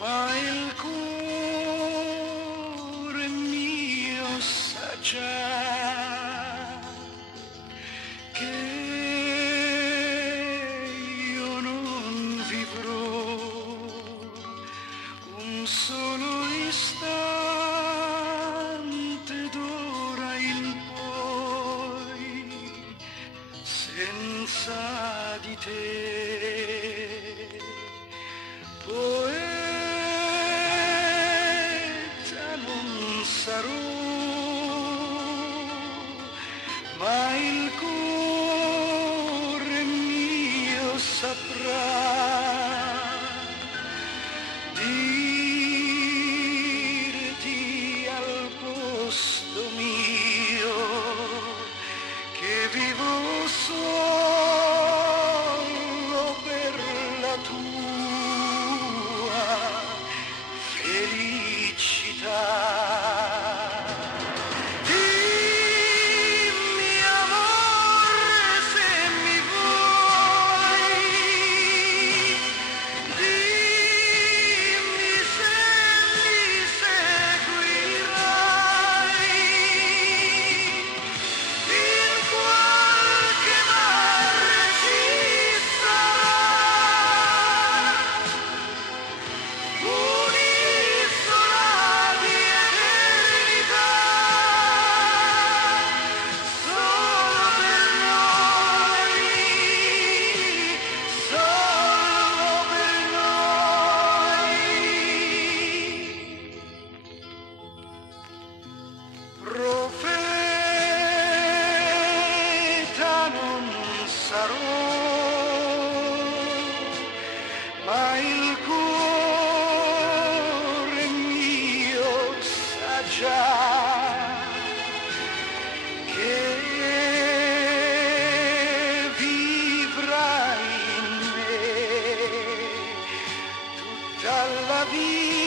ma il cuore mio sa già che io non vivrò un solo istante d'ora in poi senza di te. Poeta non sarò, ma il cuore mio saprà dirti al posto mio che vivo solo per la tua felicità. Dimmi amore se mi vuoi, dimmi se mi seguirai in qualche mare ci sarà un'isola di eternità solo per noi, solo per noi. Profeta non sarò, ma il cuore mio sa già che vivrai in me tutta la vita.